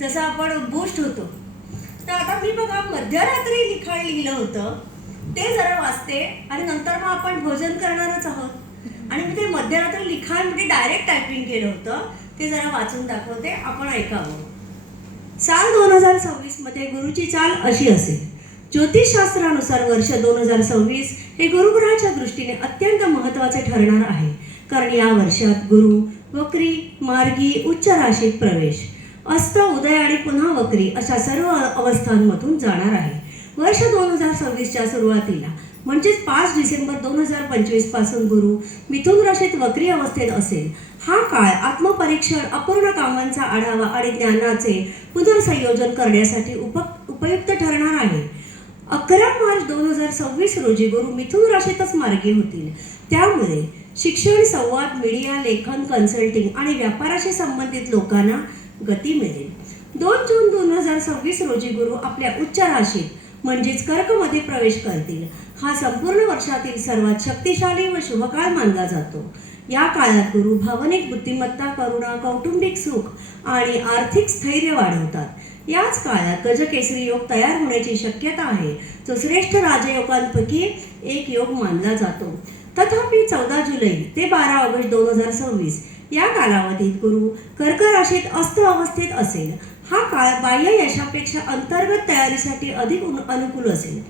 जसं आपण बूस्ट होतो. तर आता मी बघा मध्यरात्री लिखाण लिहिलं होतं, ते जरा वाचते आणि नंतर मग आपण भोजन करणारच आहोत आणि मी ते मध्यरात्री लिखाण म्हणजे डायरेक्ट टायपिंग केलं होतं, ते जरा वाचून दाखवते, आपण ऐकावं. साल 2026 मध्ये गुरुची चाल अशी असेल. ज्योतिषशास्त्रानुसार वर्ष 2026 हे गुरुग्रहाच्या दृष्टीने अत्यंत महत्त्वाचे ठरणार आहे, कारण या वर्षात गुरु वक्री, मार्गी, उच्च राशीत प्रवेश, अस्त, उदय आणि पुन्हा वक्री अशा सर्व अवस्थांमधून जाणार आहे. वर्ष 2026च्या सुरुवातीला म्हणजेच 5 डिसेंबर 2025 पासून गुरु मिथुन राशीत वक्री अवस्थेत असेल. हा काळ आत्मपरीक्षण, अपूर्ण कामांचा आढावा आणि ज्ञानाचे पुनर्संयोजन करण्यासाठी उपयुक्त ठरणार आहे. 11 मार्च 2026 रोजी गुरु मिथुन राशीतच मार्गी होतील. त्यामुळे शिक्षण, संवाद, मीडिया, लेखन, कन्सल्टिंग आणि व्यापाराशी संबंधित लोकांना गती मिळेल. 2 जून 2026 रोजी गुरु आपल्या उच्च राशीत म्हणजेच कर्कमध्ये प्रवेश करतील. हा संपूर्ण वर्षातील सर्वात शक्तिशाली व शुभ काळ मानला जातो. या काळात गुरु भावनिक बुद्धिमत्ता, करुणा, कौटुंबिक सुख आणि आर्थिक स्थैर्य वाढवतात. याच काळात गजकेसरी योग तयार होण्याची शक्यता आहे, जो श्रेष्ठ राजयोगांपैकी एक योग मानला जातो. तथापि 14 जुलै ते 12 ऑगस्ट 2026 या कालावधीत गुरु कर्क राशीत अस्त अवस्थेत असेल. हा काळ बाह्य यशापेक्षा अंतर्गत तयारीसाठी अधिक अनुकूल असेल.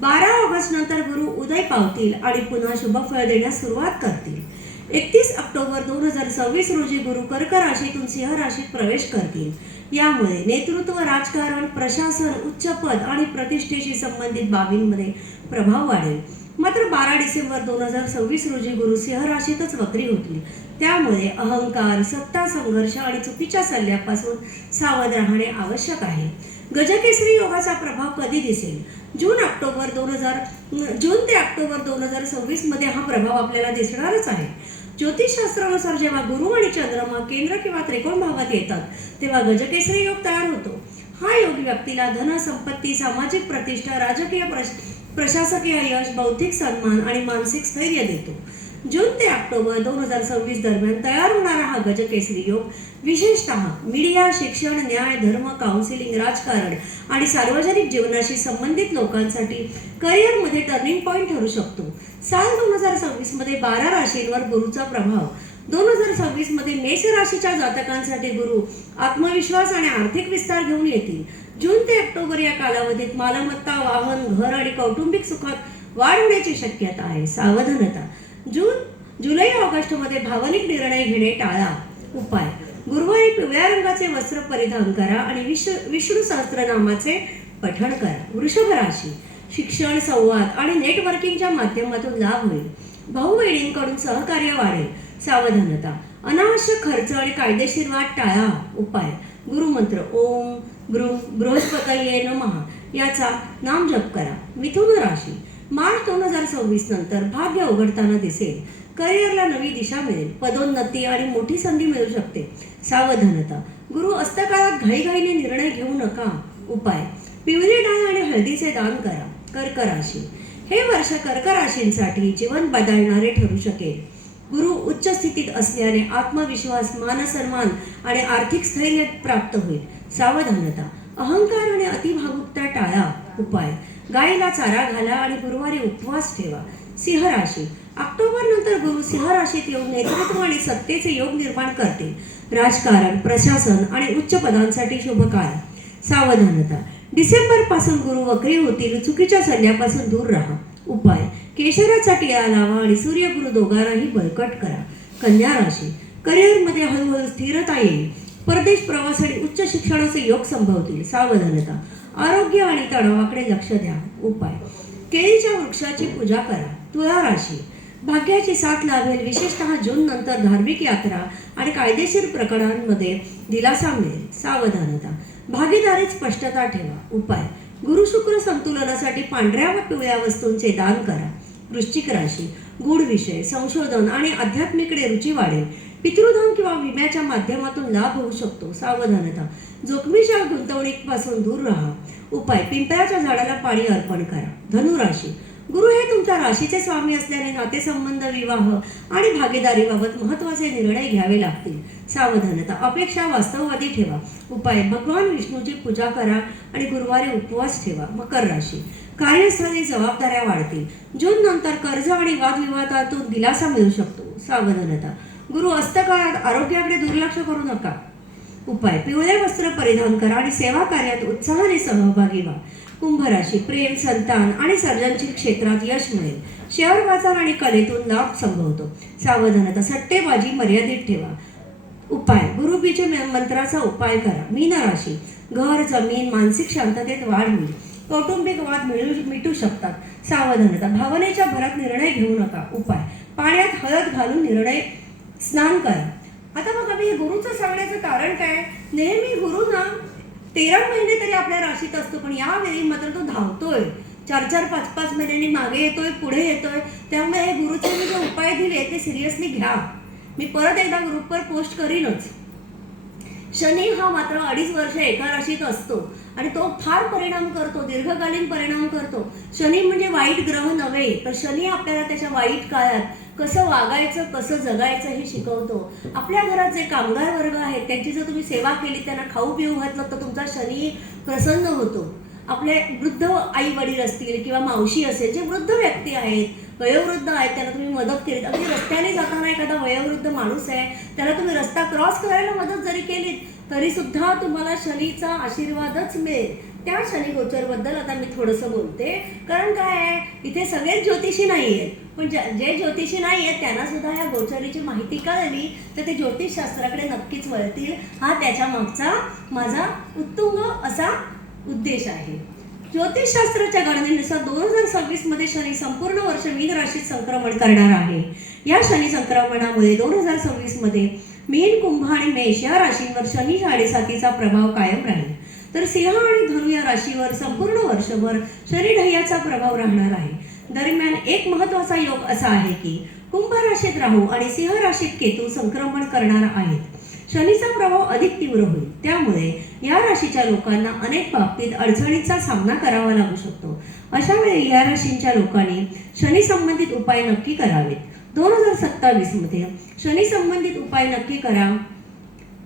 12 ऑगस्ट नंतर गुरु उदय पावतील आणि पुन्हा शुभफळ देण्यास सुरुवात करतील. 31 ऑक्टोबर 2026 रोजी गुरु कर्क राशीतून सिंह राशीत प्रवेश करतील. यामुळे नेतृत्व, राजकारण, प्रशासन, उच्चपद आणि प्रतिष्ठेशी संबंधित बाबींमध्ये प्रभाव वाढेल. मात्र 12 डिसेंबर 2026 रोजी गुरु सिंह राशीतच वक्री होतील. त्यामुळे अहंकार, सत्ता संघर्ष आणि चुकीच्या सल्ल्यापासून सावध राहणे आवश्यक आहे. गजकेसरी योगाचा प्रभाव कधी दिसेल? जून ते ऑक्टोबर 2026 मध्ये हा प्रभाव आपल्याला दिसणारच आहे. ज्योतिषशास्त्रानुसार जेव्हा गुरु आणि चंद्रमा केंद्र किंवा त्रिकोण भावात येतात, तेव्हा गजकेसरी योग तयार होतो. हा योग व्यक्तीला धन, संपत्ती, सामाजिक प्रतिष्ठा, राजकीय प्रशासकीय यश, बौद्धिक सन्मान आणि मानसिक स्थैर्य देतो. जून ते ऑक्टोबर 2026 दरम्यान तयार होणारा हा गजकेसरी योग विशेषतः मीडिया, शिक्षण, न्याय, धर्म, काउन्सिलिंग, राजकारण आणि सार्वजनिक जीवनाशी संबंधित लोकांसाठी करिअरमध्ये टर्निंग पॉइंट ठरू शकतो. साल 2026 मध्ये 12 राशींवर गुरुचा प्रभाव. 2026 मध्ये मेष राशीच्या जातकांसाठी गुरु आत्मविश्वास आणि आर्थिक विस्तार घेऊन येतील. जून ते ऑक्टोबर या कालावधीत मालमत्ता, वाहन, घर आणि कौटुंबिक सुखात वाढ होण्याची शक्यता आहे. सावधानता. जुलै ऑगस्ट मध्ये भावनिक निर्णय घेणे टाळा. उपाय: गुरुवारी पिवळ्या रंगाचे वस्त्र परिधान करा आणि विष्णू सहस्त्रनामाचे पठण करा. वृषभ राशी. शिक्षण, संवाद आणि नेटवर्किंगच्या माध्यमातून लाभ होईल. भाऊ बहिणींकडून सहकार्य वाढेल. सावधानता. अनावश्यक खर्च आणि कायदेशीर वाद टाळा. उपाय: गुरुमंत्र ओम बृहस्पतये नमः याचा नामजप करा. मिथुन राशी. मार्च 2026 नंतर भाग्य उघडताना दिसेल. करिअरला नवी दिशा मिळेल. पदोन्नती आणि मोठी संधी मिळू शकते. सावधानता. गुरु अस्तकाळात घाईघाईने निर्णय घेऊ नका. उपाय: पिवळी डाळ आणि हळदीचे दान करा. कर्क राशी. हे वर्ष कर्क राशींसाठी जीवन बदलणारे ठरू शकेल. गुरु उच्च स्थितीत असल्याने आत्मविश्वास, मानसन्मान आणि आर्थिक स्थैर्य प्राप्त होईल. सावधानता. अहंकार आणि अतिभावुकता टाळा. उपाय: गायीला चारा घाला आणि गुरुवारी उपवास ठेवा. सिंह राशी. ऑक्टोबर नंतर गुरु सिंह राशीत येऊन नेतृत्व आणि सत्तेचे योग निर्माण करतील. राजकारण, प्रशासन आणि उच्च पदांसाठी शुभ काळ. सावधानता. डिसेंबर पासून गुरु वक्री होतील. चुकीच्या सल्ल्यापासून दूर राहा. उपाय: केशराचा टिळा लावा आणि सूर्यगुरु दोघांनाही बळकट करा. कन्या राशी. करिअरमध्ये हळूहळू स्थिरता येईल. परदेश प्रवास आणि उच्च शिक्षणाचे योग संभवतील. सावधानता. आरोग्य आणि तणावाकडे लक्ष द्या. उपाय: केळीच्या वृक्षाची पूजा करा. तुला राशी. भाग्याची साथ लाभेल. विशेषतः जून नंतर धार्मिक यात्रा आणि कायदेशीर प्रकरणांमध्ये दिलासा मिळेल. सावधानता. भागीदारीत स्पष्टता ठेवा. उपाय: गुरु शुक्र संतुलनासाठी पांढऱ्या व पिवळ्या वस्तूंचे दान करा. वृश्चिक राशी. गूढ विषय, संशोधन आणि आध्यात्मिकडे रुची वाढेल. पितृधन किंवा विम्याच्या माध्यमातून लाभ होऊ शकतो. सावधानता. जोखमीच्या गुंतवणुकीपासून दूर राहा. उपाय: पिंपळाच्या झाडाला पाणी अर्पण करा. धनुराशी. गुरु हे तुमच्या राशीचे स्वामी असल्याने नातेसंबंध, विवाह आणि भागीदारीबाबत महत्त्वाचे निर्णय घ्यावे लागतील. सावधानता, अपेक्षा वास्तववादी ठेवा. उपाय, भगवान विष्णूची पूजा करा आणि गुरुवारी उपवास ठेवा. मकर राशी, कार्यस्थळी जबाबदाऱ्या वाढतील. जून नंतर कर्ज आणि वादविवादातून दिलासा मिळू शकतो. सावधानता, गुरु अस्तकाळात आरोग्याकडे दुर्लक्ष करू नका. उपाय, पिवळे वस्त्र परिधान करा आणि सेवा कार्यात उत्साहाने सहभागी व्हा. कुंभ राशी, प्रेम, संतान आणि सर्जनशील क्षेत्रात यश मिळेल. शेअर बाजार आणि कलेतून लाभ संभवतो. सावधानता, सट्टेबाजी मर्यादित ठेवा. उपाय, गुरुबीज मंत्राचा उपाय करा. मीन राशी, घर, जमीन, मानसिक शांततेत वाढ होईल. कौटुंबिक वाद मिटू शकतात. सावधानता, भावनेच्या भरात निर्णय घेऊ नका. उपाय, पाण्यात हळद घालून स्नान करा. आता बघा, मी हे गुरुचं सांगण्याचं कारण काय, नेहमी गुरु ना 13 महिने तरी आपल्या राशीत असतो, पण यावेळी मात्र तो धावतोय. 4-4, 5-5 महिन्यांनी मागे येतोय, पुढे येतोय. त्यामुळे हे गुरुचे मी जे उपाय दिले ते सिरियसली घ्या. मी परत एकदा ग्रुपवर पोस्ट करीनच. शनी हा मात्र 2.5 वर्ष एका राशीत असतो आणि तो फार परिणाम करतो, दीर्घकालीन परिणाम करतो. शनी म्हणजे वाईट ग्रह नव्हे, तर शनी आपल्याला त्याच्या वाईट काळात कसं वागायचं, कसं जगायचं हे शिकवतो. आपल्या घरात जे कामगार वर्ग आहेत त्यांची जर तुम्ही सेवा केली, त्यांना खाऊ पिऊ घातलं, तर तुमचा शनी प्रसन्न होतो. आपले वृद्ध आई वडील असतील किंवा मावशी असेल, जे वृद्ध व्यक्ती आहेत, वयोवृद्ध आहेत, त्यांना तुम्ही मदत केली. अगदी रस्त्याने जाताना एखादा वयोवृद्ध माणूस आहे, त्याला तुम्ही रस्ता क्रॉस करायला मदत जरी केली तरी सुद्धा तुम्हाला शनीचा आशीर्वादच मिळेल. त्या शनी गोचरबद्दल आता मी थोडंसं बोलते, कारण काय आहे, इथे सगळेच ज्योतिषी नाही आहेत, पण जे ज्योतिषी नाही आहेत त्यांना सुद्धा ह्या गोचरीची माहिती कळली तर ते ज्योतिषशास्त्राकडे नक्कीच वळतील. हा त्याच्या मागचा माझा उत्तुंग असा उद्देश आहे. ज्योतिषशास्त्राच्या गणनेनुसार 2026 मध्ये शनी संपूर्ण वर्ष मीन राशीत संक्रमण करणार आहे. या शनी संक्रमणामुळे 2026 मध्ये मीन, कुंभ आणि मेष या राशींवर शनी 7.5चा प्रभाव कायम राहील. तर सिंह आणि धनु या राशीवर संपूर्ण वर्षभर शनी ढय्याचा प्रभाव राहणार आहे. दरम्यान एक महत्त्वाचा योग असा आहे की कुंभ राशीत राहू आणि सिंह राशीत केतू संक्रमण करणार आहेत. शनीचा प्रभाव अधिक तीव्र होईल. त्यामुळे या राशीच्या लोकांना अनेक बाबतीत अडचणींचा सामना करावा लागू शकतो. अशा वेळी या राशींच्या लोकांनी शनी संबंधित उपाय नक्की करावेत. 2027 मध्ये शनी संबंधित उपाय नक्की करा.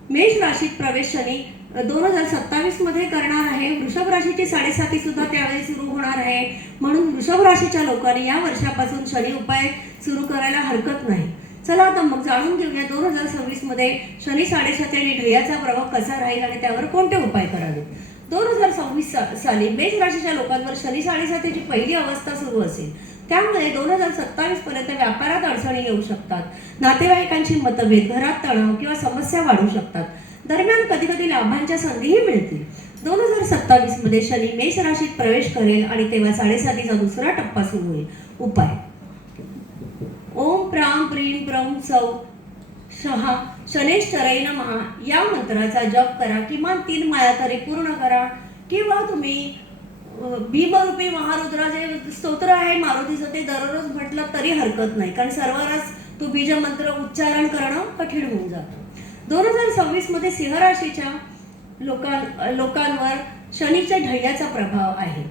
मेष राशीत प्रवेश शनी 2027 मध्ये करणार आहे. वृषभ राशीची 7.5 सुद्धा त्यावेळी सुरू होणार आहे. म्हणून वृषभ राशीच्या लोकांनी या वर्षापासून शनी उपाय सुरू करायला हरकत नाही. चला आता मग जाणून घेऊया 2026 मध्ये शनी 7.5 आणि ढय्याचा प्रभाव कसा राहील आणि त्यावर कोणते उपाय करावेत. 2026 साली मेष राशीच्या लोकांवर शनी 7.5ची पहिली अवस्था सुरू असेल. त्यामुळे 2027 पर्यंत व्यापारात अडचणी येऊ शकतात. नातेवाईकांची मतभेद, घरात तणाव किंवा समस्या वाढू शकतात. दरम्यान कधी कधी लाभांच्या संधीही मिळतील. 2027 मध्ये शनी मेष राशीत प्रवेश करेल आणि तेव्हा 7.5चा दुसरा टप्पा सुरू होईल. उपाय, ओम प्राम प्रीम प्रम सौ शहा शनेश्चराय नमः या मंत्राचा जप करा. किमान 3 माळा तरी पूर्ण करा. किंवा तुम्ही भीमरूपी महारुद्राचे स्तोत्र आहे मारुतीचं, ते दररोज म्हटलं तरी हरकत नाही, कारण सर्वांनाच तो बीज मंत्र उच्चारण करणं कठीण होऊन जातं. 2026 मध्ये सिंह राशीच्या लोकांवर शनीच्या ढय्याचा प्रभाव आहे.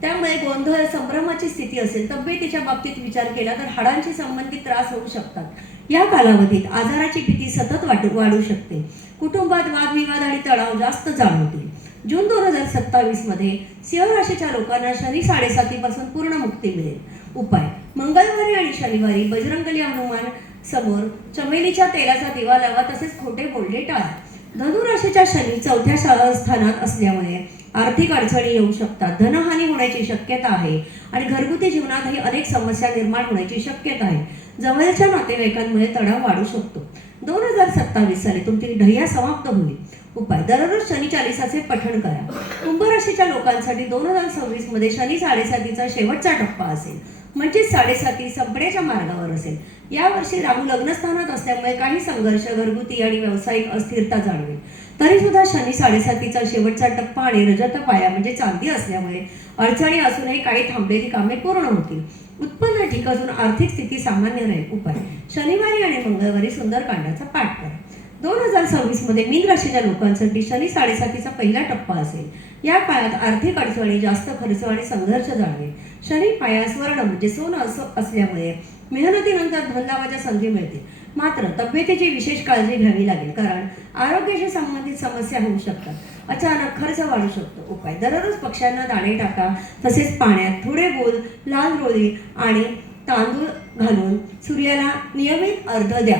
त्यामुळे गोंधळ, संभ्रमाची स्थिती असेल. तब्येतीच्या बाबतीत विचार केला तर हाडांशी संबंधित त्रास होऊ शकतात. या कालावधीत आजाराची भीती सतत वाढू शकते. कुटुंबात वादविवाद आणि तणाव जास्त जाणवतील. जून 2027 मध्ये सिंह राशीच्या लोकांना शनी 7.5 पासून पूर्ण मुक्ती मिळेल. उपाय, मंगळवारी आणि शनिवारी बजरंगली हनुमान समोर चमेलीच्या तेलाचा दिवा लावा. तसेच खोटे बोलणे टाळा. धनु राशीच्या शनी 4थ्या स्थानात असल्यामुळे आर्थिक अडचणी येऊ शकतात. धनहानी होण्याची शक्यता आहे आणि घरगुती जीवनातही अनेक समस्या निर्माण होण्याची शक्यता आहे. जवळच्या नातेवाईकांमुळे तणाव वाढू शकतो. 2027 साली तुमची ढय्या समाप्त होईल. उपाय, दररोज शनी 40चे पठण करा. कुंभ राशीच्या लोकांसाठी 2026 मध्ये शनी 7.5चा शेवटचा टप्पा असेल, म्हणजे 7.5 संपण्याच्या मार्गावर असेल. यावर्षी राहू लग्नस्थानात असल्यामुळे काही संघर्ष, घरगुती आणि व्यावसायिक अस्थिरता जाणवेल. तरी सुद्धा शनी 7.5चा शेवटचा टप्पा आणि रजत पाया म्हणजे चांदी असल्यामुळे अडचणी असूनही काही थांबलेली कामे पूर्ण होतील. उत्पन्न ठीक असून आर्थिक स्थिती सामान्य राहील. उपाय, शनिवारी आणि मंगळवारी सुंदरकांडाचा पाठ करा. 2026 मध्ये मीन राशीच्या लोकांसाठी शनी 7.5चा पहिला टप्पा असेल. या काळात आर्थिक अडचणी, जास्त खर्च आणि संघर्ष जाणवेल. शनी पाया स्वर्ण म्हणजे सोनं असल्यामुळे मेहनतीनंतर धनलाभाच्या संधी मिळतील. मात्र तब्येतीची विशेष काळजी घ्यावी लागेल, कारण आरोग्याशी संबंधित समस्या होऊ शकतात. अचानक खर्च वाढू शकतो. उपाय: दररोज पक्ष्यांना दाणे टाका, तसेच पाण्यात थोडे बोल, लाल रोळी आणि तांदूळ घालून सूर्याला नियमित अर्घ द्या.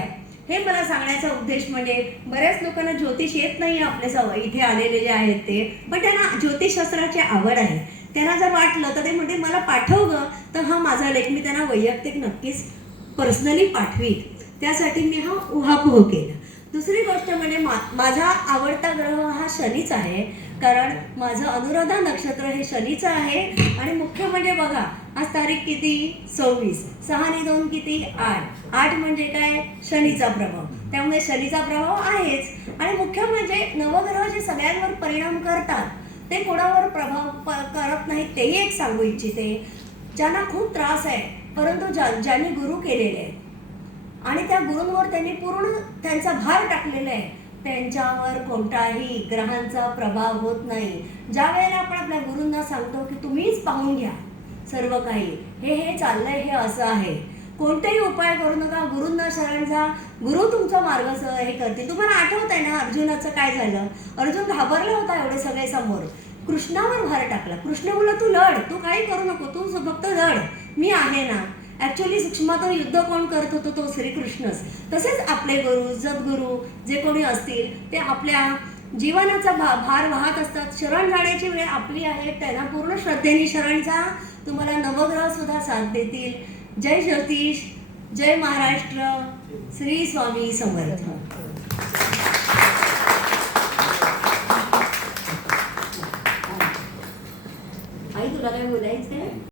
हे मला सांगण्याचा उद्देश म्हणजे बऱ्याच लोकांना ज्योतिष येत नाही आपल्या इथे आलेले जे आहेत ते, पण त्यांना ज्योतिषशास्त्राची आवड आहे. त्यांना जर वाटलं तर ते म्हणते मला पाठव ग, तर हा माझा लेख मी त्यांना वैयक्तिक नक्कीच पर्सनली पाठवीन. त्यासाठी मी हा उहापोह केला. दुसरी गोष्ट म्हणजे माझा आवडता ग्रह हा शनीच आहे, कारण माझं अनुराधा नक्षत्र हे शनीचं आहे. आणि मुख्य म्हणजे बघा, आज तारीख किती? 26. 6 आणि 2 किती? 8. 8 म्हणजे काय? शनीचा प्रभाव. त्यामुळे शनीचा प्रभाव आहेच. आणि मुख्य म्हणजे नवग्रह जे सगळ्यांवर परिणाम करतात ते कोणावर प्रभाव करत नाहीत, तेही एक सांगू इच्छिते. ज्यांना खूप त्रास आहे, परंतु ज्यांनी गुरु केलेले आहेत आणि त्या गुरूंवर त्यांनी पूर्ण त्यांचा भार टाकलेला आहे, त्यांच्यावर कोणताही ग्रहांचा प्रभाव होत नाही. ज्या वेळेला आपण आपल्या गुरूंना सांगतो की तुम्हीच पाहून घ्या सर्व काही, हे चाललंय, हे असं आहे, कोणतेही उपाय करू नका, गुरूंना शरण जा, गुरु तुमचा मार्ग हे करतील. तुम्हाला आठवत आहे ना अर्जुनाचं काय झालं? अर्जुन घाबरला होता एवढे सगळे समोर, कृष्णावर भार टाकला. कृष्ण बोलला तू लढ, तू काही करू नको, तू फक्त लढ, मी आहे ना. ॲक्च्युली सूक्ष्मातून युद्ध कोण करत होतो? तो श्रीकृष्णच. तसेच आपले गुरु, सद्गुरू जे कोणी असतील ते आपल्या जीवनाचा भार वाहत असतात. शरण जाण्याची वेळ आपली आहे, त्यांना पूर्ण श्रद्धेने शरण जा. तुम्हाला नवग्रह सुद्धा साथ देतील. जय ज्योतिष, जय महाराष्ट्र, श्री स्वामी समर्थ. आई तुला काय बोलायचं आहे?